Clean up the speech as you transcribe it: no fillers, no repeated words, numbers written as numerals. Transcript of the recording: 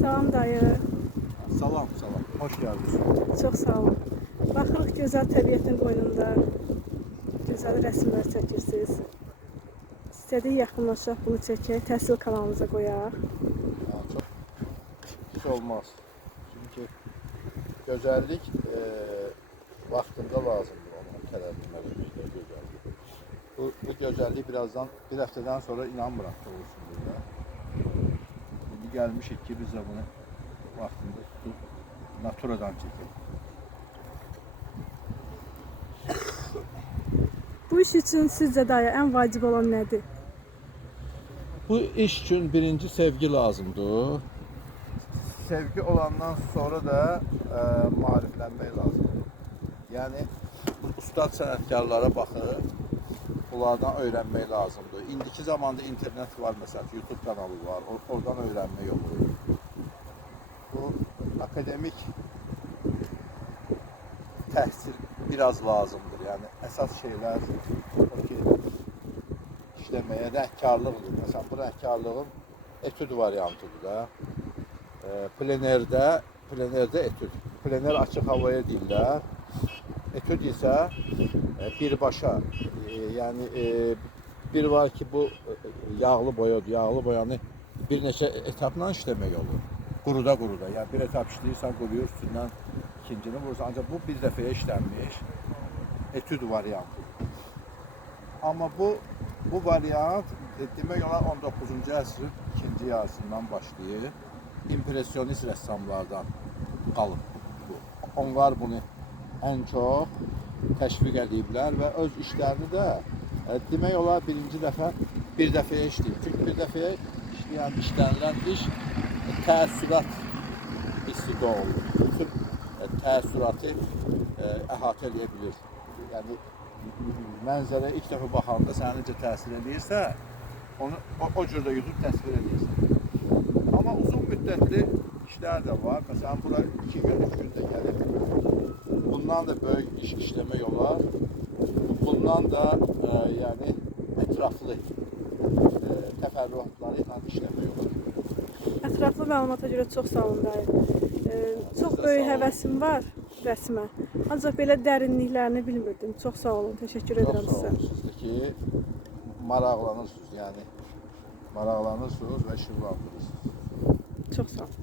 Salam dayı. Salam, salam. Hoş geldiniz. Çox sağ olun. Baxırıq gözəl təbiətin qoynunda gözəl rəsmlər çəkirsiniz. İstədik yaxınlaşaq, bunu çəkək, təhsil kanalımıza qoyaq. Çok hiç olmaz. Çünkü güzellik vaktinde lazımdır onun tərənnüm etməkdə güzellik. Bu güzelliği birazdan, bir haftadan sonra inanmıram ki olsun burada. Şimdi gelmişik ki biz de bunu vaktinde tutup naturadan çekelim. Bu iş üçün sizcə dayı ən vacib olan nədir? Bu iş için birinci sevgi lazımdır. Sevgi olandan sonra da mariflənmək lazımdır. Yani ustad sənətkarlara baxır, onlardan öyrənmək lazımdır. İndiki zamanda internet var mesela, YouTube kanalı var, oradan öyrənmək olur. Bu akademik təhsil biraz lazımdır. Yani əsas şeylər o ki, işləməyə rəhkarlıqdır. Məsələn, bu rəhkarlığın etüd variantıdır da. Plenerdə etüd. Plener açıq havaya deyirlər. Etüd isə birbaşa. Yəni bir var ki, bu yağlı boyadır. Yağlı boyanı bir neçə etapla işləmək olur. Quruda. Yəni bir etap işləyirsən, quruyur, üstündən ikincini vurursan. Ancaq bu bir dəfəyə işlənmiş etüd variantıdır. Amma bu variant demək olar 19-cu əsrin ikinci yarısından başlayır. İmpresyonist rəssamlardan qalıb bu. Onlar bunu ən çox təşviq ediblər və öz işlərini də demək olar bir dəfəyə işləyir. Çünki bir dəfəyə işlənilən iş təəssürat hissi doğulur. Bütün təəssüratı əhatə edə bilir. Yəni mənzərəyə ilk dəfə baxanda sənə necə təsir edirsə, onu o cür də yudub təsvir edirsən. Amma uzun müddətli işlər də var. Məsələn, bura 2 gün, 3 gündə gəlir. Bundan da böyük iş işləmək olar. Bundan da yəni ətraflı təfərrüatları ilə işləmək olar. Ətraflı məlumata görə çox sağ olun dayı. Çox böyük həvəsim var rəsmə. Ancaq belə dərinliklərini bilmirdim. Çox sağ olun, təşəkkür edirəm Çox sağ sizə. olun siz də ki, maraqlanırsınız, yəni maraqlanırsınız və işıqlandırırsınız. Çox sağ olun.